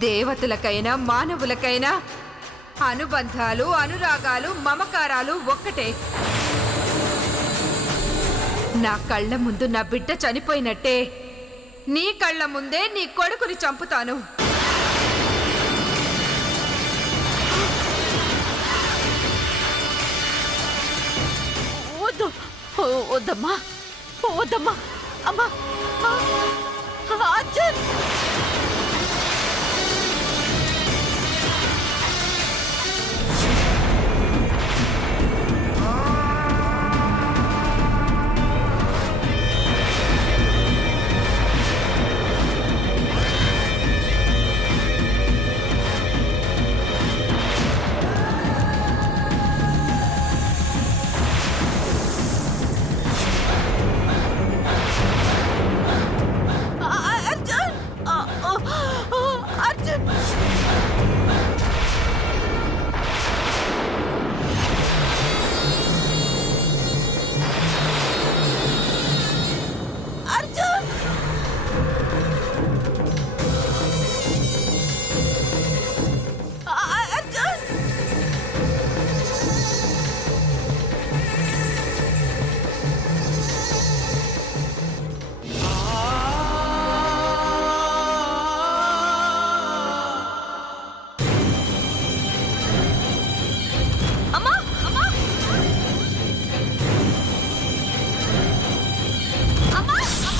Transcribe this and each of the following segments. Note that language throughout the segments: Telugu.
దేవతలకైనా మానవులకైనా అనుబంధాలు, అనురాగాలు, మమకారాలు ఒక్కటే. నా కళ్ళ ముందు నా బిడ్డ చనిపోయినట్టే నీ కళ్ళ ముందే నీ కొడుకుని చంపుతాను. వద్దమ్మా, వద్దమ్మా, అమ్మా, అర్జున్!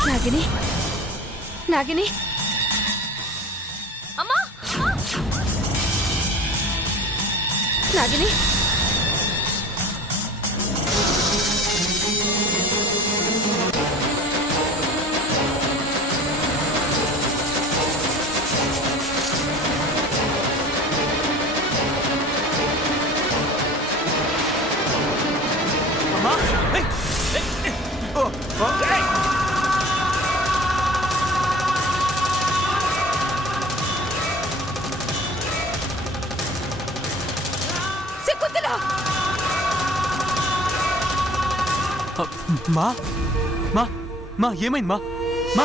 నాగిని, నాగిని, అమ్మా, నాగిని. మా మా మా ఏమైంది మా మా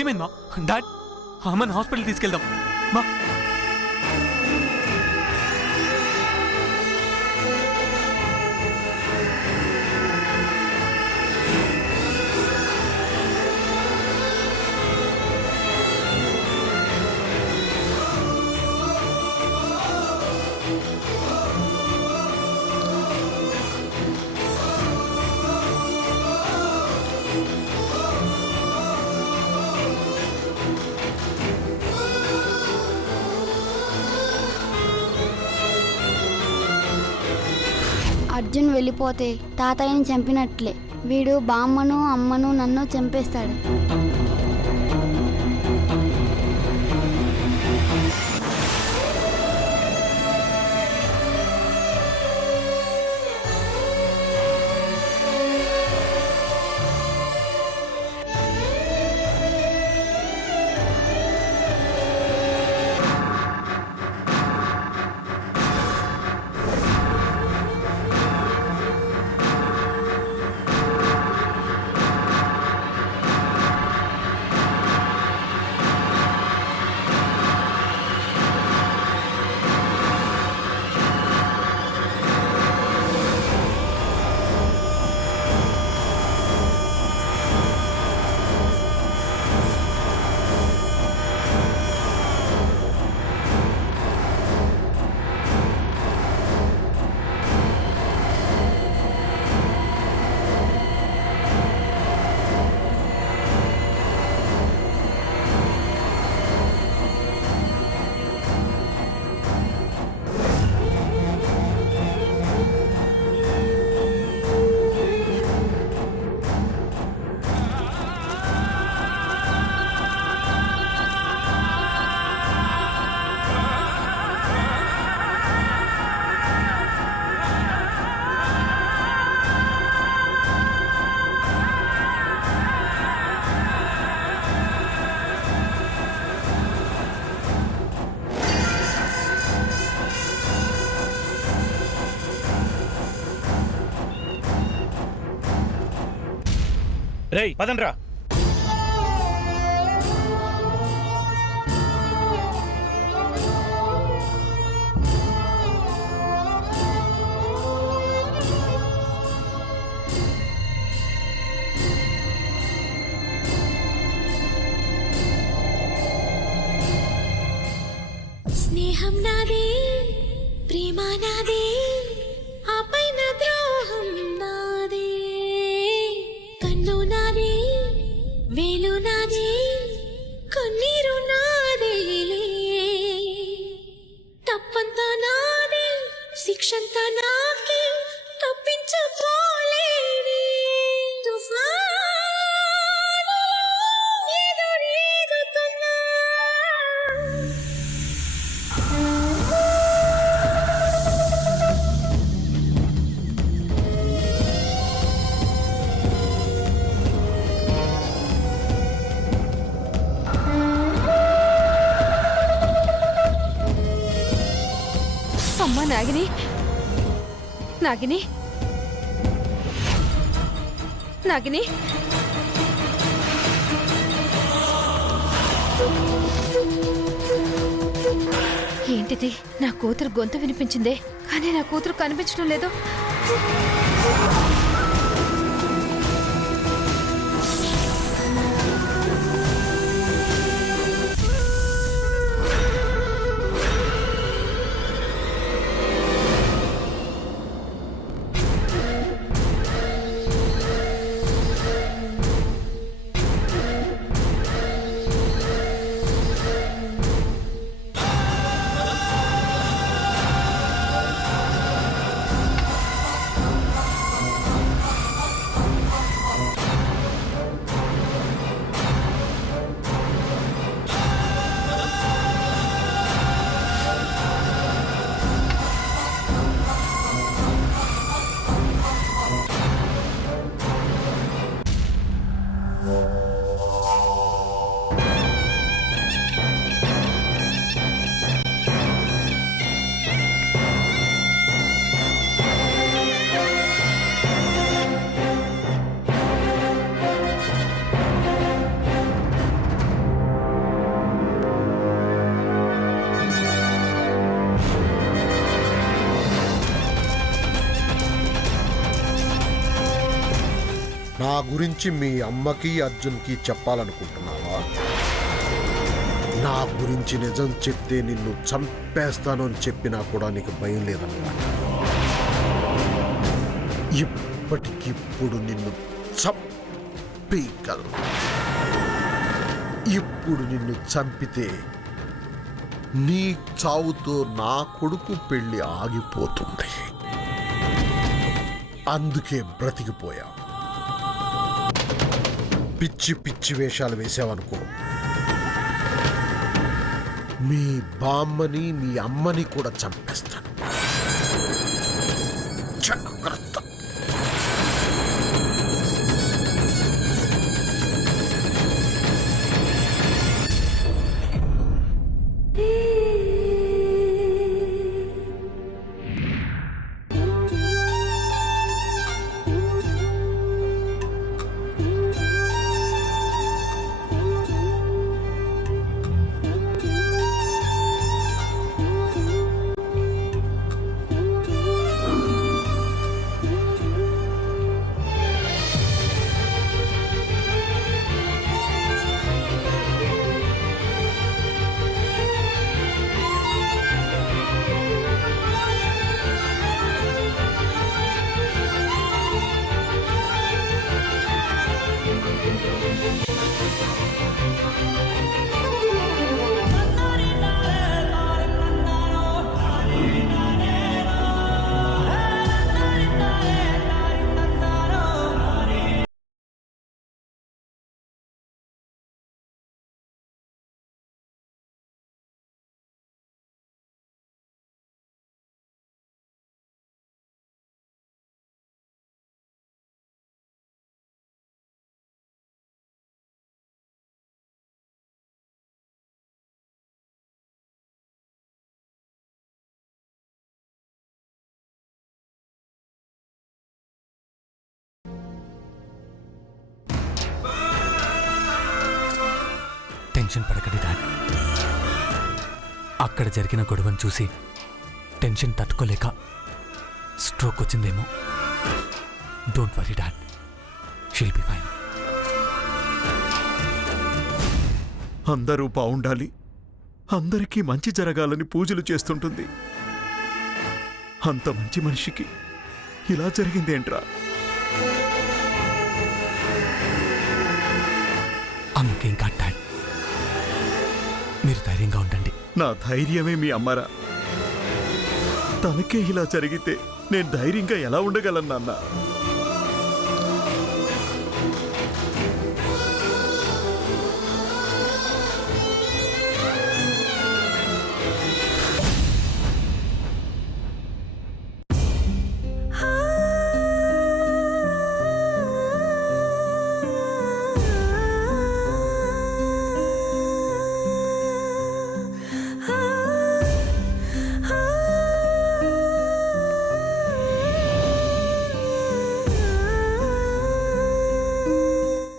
ఏమైంది మా డాడ్ అమ్మని హాస్పిటల్ తీసుకెళ్దాం మా అర్జున్ వెళ్ళిపోతే తాతయ్యని చంపినట్లే వీడు బామ్మను అమ్మను నన్ను చంపేస్తాడు. రేయ్ పదండ్రా. స్నేహం నాదే ప్రేమ నాదే ఆపైన ద్రోహం నాదే కన్ను నాదే వేలు నాదే కన్నీరు నాదేలే తప్పంతా నాదే శిక్షంతా నాకే తప్పించుకోలేనే తుఫాను ఎదురీదుతున్నా అమ్మా నాగిని, నాగిని, నాగిని. ఏంటిది? నా కూతురు గొంతు వినిపించిందే, కానీ నా కూతురు కనిపించడం లేదు. నా గురించి మీ అమ్మకి అర్జున్కి చెప్పాలనుకుంటున్నావా? నా గురించి నిజం చెప్తే నిన్ను చంపేస్తాను అని చెప్పినా కూడా నీకు భయం లేదన్నమాట. ఇప్పటికిప్పుడు నిన్ను చంపేయగలను. ఇప్పుడు నిన్ను చంపితే నీ చావుతో నా కొడుకు పెళ్లి ఆగిపోతుంది. అందుకే బ్రతికిపోయావు. పిచ్చి పిచ్చి వేషాలు వేసావనుకో, మీ బామ్మని మీ అమ్మని కూడా చంపేస్తాను. జాగ్రత్త. టెన్షన్ పడకండి డాడ్. అక్కడ జరిగిన గొడవను చూసి టెన్షన్ తట్టుకోలేక స్ట్రోక్ వచ్చిందేమో. Don't worry dad, she'll be fine. అందరూ బావుండాలి, అందరికీ మంచి జరగాలని పూజలు చేస్తుంటుంది. అంత మంచి మనిషికి ఇలా జరిగిందేంట్రా? అమ్మకేం కాదు డాడ్, మీరు ధైర్యంగా ఉండండి. నా ధైర్యమే మీ అమ్మరా. తనకే ఇలా జరిగితే నేను ధైర్యంగా ఎలా ఉండగలను నాన్న?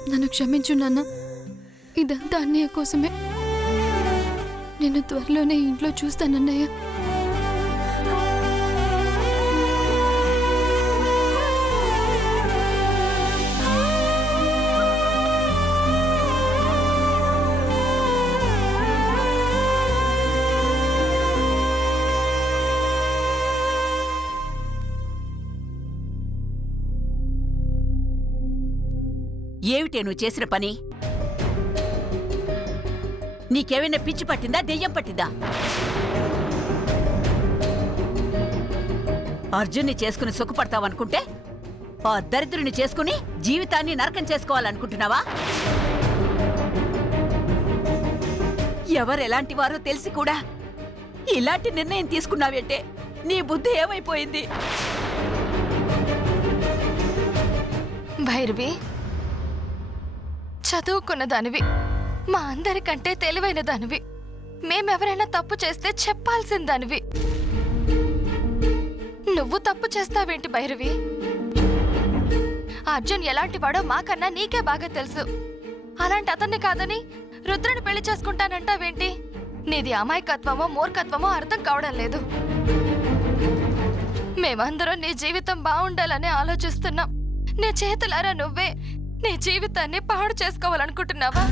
నన్ను క్షమించు నాన్న, ఇదంతా అన్నయ్య కోసమే. నేను త్వరలోనే ఇంట్లో చూస్తానన్నయ్య. ఏమిటే నువ్వు చేసిన పని? నీకేమైనా పిచ్చి పట్టిందా, దెయ్యం పట్టిందా? అర్జున్ని చేసుకుని సుఖపడతావనుకుంటే ఆ దరిద్రుని చేసుకుని జీవితాన్ని నరకం చేసుకోవాలనుకుంటున్నావా? ఎవరెలాంటి వారో తెలిసి కూడా ఇలాంటి నిర్ణయం తీసుకున్నావేంటే? నీ బుద్ధి ఏమైపోయింది? భైరవి, చదువుకున్న దానివి, మా అందరికంటే తెలివైన దానివి. మేమెవరైనా తప్పు చేస్తే చెప్పాల్సిన దానివి. నువ్వు తప్పు చేస్తావేంటి భైరవి? అర్జున్ ఎలాంటి వాడో మాకన్నా నీకే బాగా తెలుసు. అలాంటి అతన్ని కాదని రుద్రని పెళ్లి చేసుకుంటానంటావేంటి? నీది అమాయకత్వమో మూర్ఖత్వమో అర్థం కావడం లేదు. మేమందరం నీ జీవితం బాగుండాలని ఆలోచిస్తున్నాం. నీ చేతులారా నువ్వే నీ జీవితాన్ని పాడు చేసుకోవాలనుకుంటున్నావా?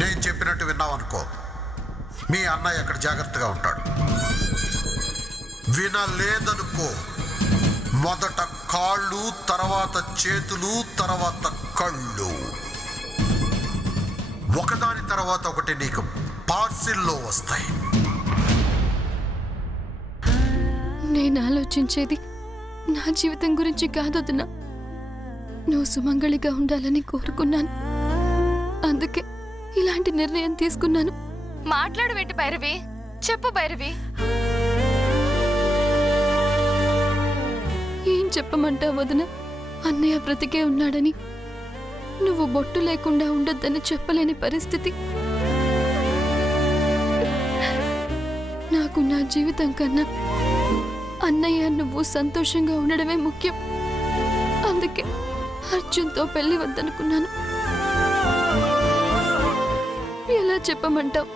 నేను చెప్పినట్టు విన్నావనుకో, మీ అన్నయ్య అక్కడ జాగ్రత్తగా ఉంటాడు. వినలేదనుకో, మొదట కాళ్ళు, తర్వాత చేతులు, తర్వాత కళ్ళు, ఒకదాని తర్వాత ఒకటి నీకు పార్సిల్లో వస్తాయి. నేను ఆలోచించేది నా జీవితం గురించి కాదొదినా. నువ్వు సుమంగళిగా ఉండాలని కోరుకున్నాను. అందుకే ఇలాంటి నిర్ణయం తీసుకున్నాను. మాట్లాడవేంటి భైరవి? చెప్పు భైరవి. ఏం చెప్పమంటావు వదిన? అన్నయ్య బ్రతికే ఉన్నాడని, నువ్వు బొట్టు లేకుండా ఉండొద్దని చెప్పలేని పరిస్థితి. నాకు నా జీవితం కన్నా అన్నయ్య నువ్వు సంతోషంగా ఉండడమే ముఖ్యం. అందుకే అర్జున్తో పెళ్లి వద్దనుకున్నాను. ఎలా చెప్పమంటావు?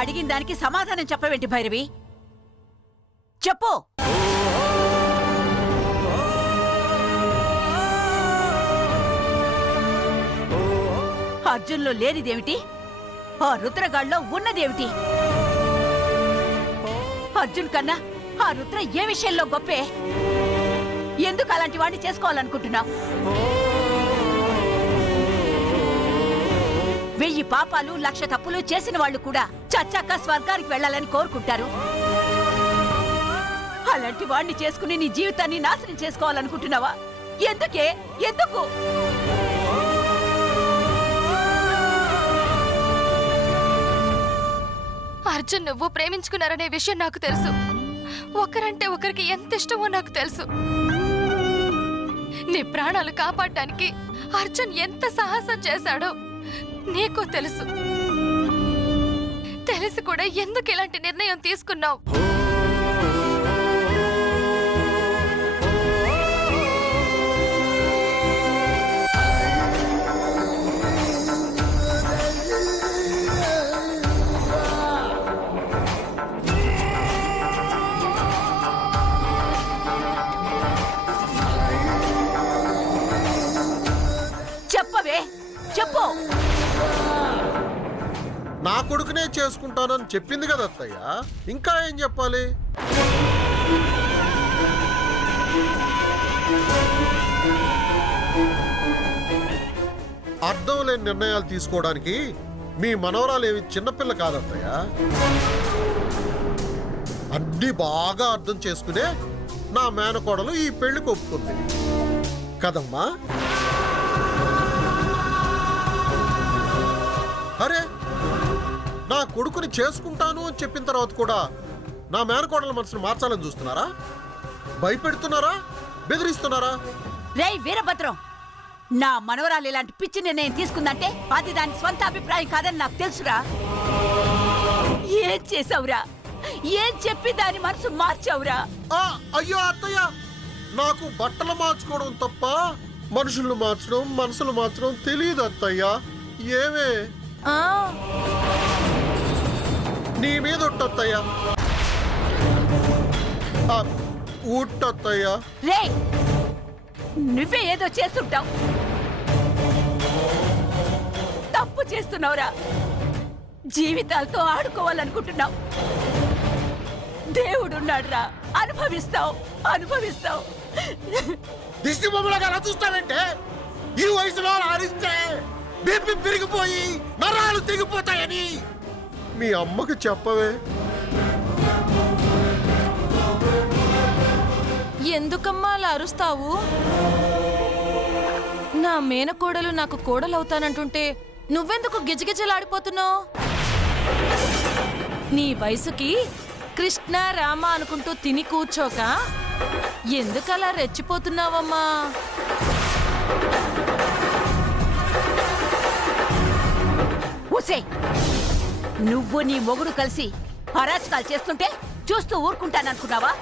అడిగిన దానికి సమాధానం చెప్పవేంటి భైరవి? చెప్పు. అర్జున్లో లేనిదేమిటి? ఆ రుద్రగాళ్ళలో ఉన్నదేమిటి? అర్జున్ కన్నా ఆ రుద్ర ఏ విషయంలో గొప్పే? ఎందుకు అలాంటి వాడిని చేసుకోవాలనుకుంటున్నావు? 1000 పాపాలు 1,00,000 తప్పులు చేసిన వాళ్ళు కూడా చచ్చాక స్వర్గానికి వెళ్ళాలని కోరుకుంటారు. అలాంటి వాడిని చేసుకుని నీ జీవితాన్ని నాశనం చేసుకోవాలనుకుంటున్నావా? ఎందుకే? ఎందుకు? అర్జున్ నువ్వు ప్రేమించుకున్నారనే విషయం నాకు తెలుసు. ఒకరంటే ఒకరికి ఎంత ఇష్టమో నాకు తెలుసు. నీ ప్రాణాలు కాపాడటానికి అర్జున్ ఎంత సాహసం చేశాడో నీకు తెలుసు. తెలిసి కూడా ఎందుకు ఇలాంటి నిర్ణయం తీసుకున్నావు? నా కొడుకునే చేసుకుంటానని చెప్పింది కదా అత్తయ్య, ఇంకా ఏం చెప్పాలి? అర్థం లేని నిర్ణయాలు తీసుకోవడానికి మీ మనవరాలేమి చిన్నపిల్ల కాదత్తయ్య. అన్ని బాగా అర్థం చేసుకునే నా మేనకోడలు ఈ పెళ్లికి ఒప్పుకుంది కదమ్మా. అరే, నా కొడుకుని చేసుకుంటాను అని చెప్పిన తర్వాత కూడా నా మేనకోడల మనసును మార్చాలని చూస్తున్నారా? భయపెడుతున్నారా? బెదిరిస్తున్నారా? రేయ్ వీరభద్రం, నా మనవరాలు ఇలాంటి పిచ్చి నిర్ణయం తీసుకుందంటే అది దాని స్వంత అభిప్రాయం కాదని నాకు తెలుసురా. ఏం చేసావురా? ఏం చెప్పి దాని మనసు మార్చావురా? అయ్యో అత్తయ్య, నాకు బట్టలు మార్చుకోవడం తప్ప మనుషులు మార్చడం, మనసులు మార్చడం తెలియదు అత్తయ్య. ఏమే నీ మీద ఒట్టత్తయ్య, ఊట్టత్తయ్య. రే, నువ్వే ఏదో చేస్తుంటావు. తప్పు చేస్తున్నావురా. జీవితాలతో ఆడుకోవాలనుకుంటున్నావు. దేవుడున్నాడురా, అనుభవిస్తావు, అనుభవిస్తావు. దిష్టి బొమ్మలాగా అలా చూస్తావంటే? ఈ వయసులో ఆడిస్తే బీపీ పెరిగిపోయి నరాలు తెగిపోతాయని మీ అమ్మకి చెప్పవే. ఎందుకమ్మా అలా అరుస్తావు? నా మేనకోడలు నాకు కోడలవుతానంటుంటే నువ్వెందుకు గిజగిజలాడిపోతున్నావు? నీ వయసుకి కృష్ణ రామ అనుకుంటూ తిని కూర్చోక ఎందుకలా రెచ్చిపోతున్నావమ్మా? ఊసే, నువ్వు నీ మొగుడు కలిసి అరాచకాలు చేస్తుంటే చూస్తూ ఊరుకుంటాననుకున్నావా?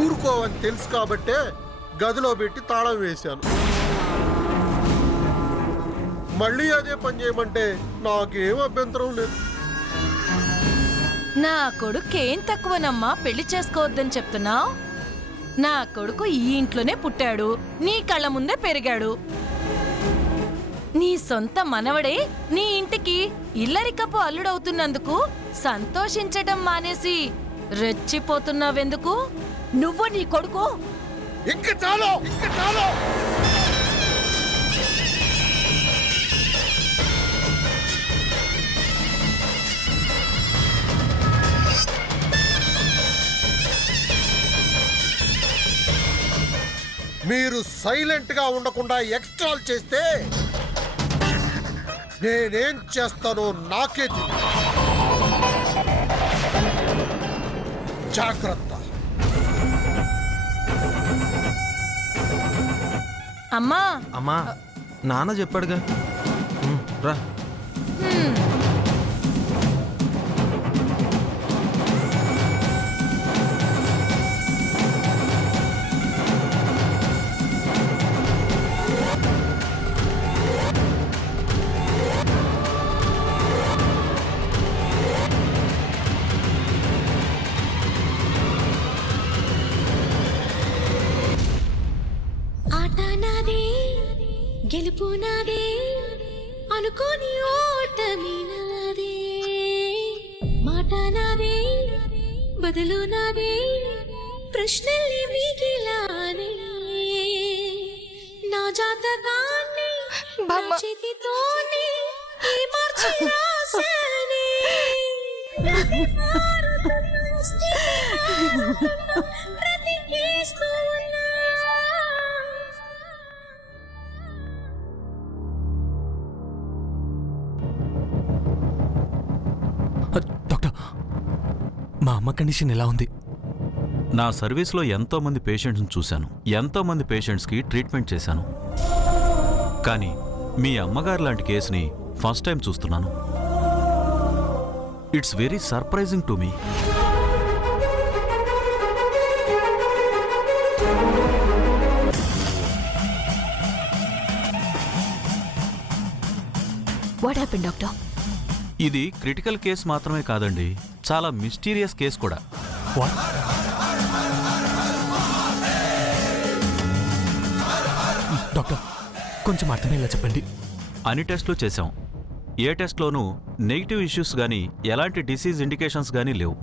ఊరుకోవని తెలుసు కాబట్టే గదిలో పెట్టి తాళం వేశాను. మళ్ళీ అదే పని చేయమంటే నాకేం అభ్యంతరం లేదు. నా కొడుకేం తక్కువనమ్మా పెళ్లి చేసుకోవద్దని చెప్తున్నావు? నా కొడుకు ఈ ఇంట్లోనే పుట్టాడు, నీ కళ్ళ ముందే పెరిగాడు. నీ సొంత మనవడే నీ ఇంటికి ఇల్లరికపు అల్లుడవుతున్నందుకు సంతోషించటం మానేసి రెచ్చిపోతున్నావెందుకు? నువ్వు నీ కొడుకు ఇంక చాలు, ఇంక చాలు. మీరు సైలెంట్ గా ఉండకుండా ఎక్స్ట్రాల్ చేస్తే నేనేం చేస్తానో నాకే తెలియదు. జాగ్రత్త. అమ్మా అమ్మా, నాన్న చెప్పాడుగా, రా. ఆట నాదే, గెలుపు నాదే, అనుకోని ఓటమి నాదే. మాట నాదే, బదులు నాదే, ప్రశ్నల్ని మిగిలానే. నా జాతకాన్ని నా చేతితోనే మార్చి రాశానే. ప్రతి మారుతున్న స్థితిలో బ్రతికేస్తూ ఉన్నా. డాక్టర్, మా అమ్మ కండిషన్ ఎలా ఉంది? నా సర్వీస్లో ఎంతోమంది పేషెంట్స్ని చూశాను, ఎంతోమంది పేషెంట్స్కి ట్రీట్మెంట్ చేశాను. కానీ మీ అమ్మగారు లాంటి కేసుని ఫస్ట్ టైం చూస్తున్నాను. It's very surprising to me. What happen doctor? ఇది క్రిటికల్ కేసు మాత్రమే కాదండి, చాలా మిస్టీరియస్ కేసు కూడా. What? డాక్టర్, కొంచెం అర్థమయ్యేలా చెప్పండి. అన్ని టెస్టులు చేశాం, ఏ టెస్ట్లోనూ నెగిటివ్ ఇష్యూస్ కానీ ఎలాంటి డిసీజ్ ఇండికేషన్స్ కానీ లేవు.